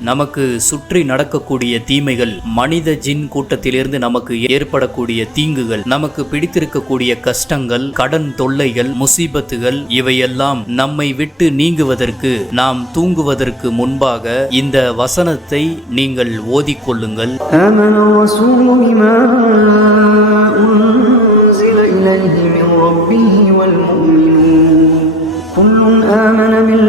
நமக்கு சுற்றி நடக்கக்கூடிய தீமைகள் மனித ஜின் கூட்டத்திலிருந்து நமக்கு ஏற்படக்கூடிய தீங்குகள் நமக்கு பிடித்திருக்கக்கூடிய கஷ்டங்கள் கடன் தொல்லைகள் முசீபத்துகள் இவையெல்லாம் நம்மை விட்டு நீங்குவதற்கு நாம் தூங்குவதற்கு முன்பாக இந்த வசனத்தை நீங்கள் ஓதிக்கொள்ளுங்கள் آمن الرسول بما أنزل إليه من ربه والمؤمنون كل آمن بالله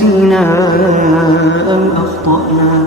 نسينا أو أخطأنا.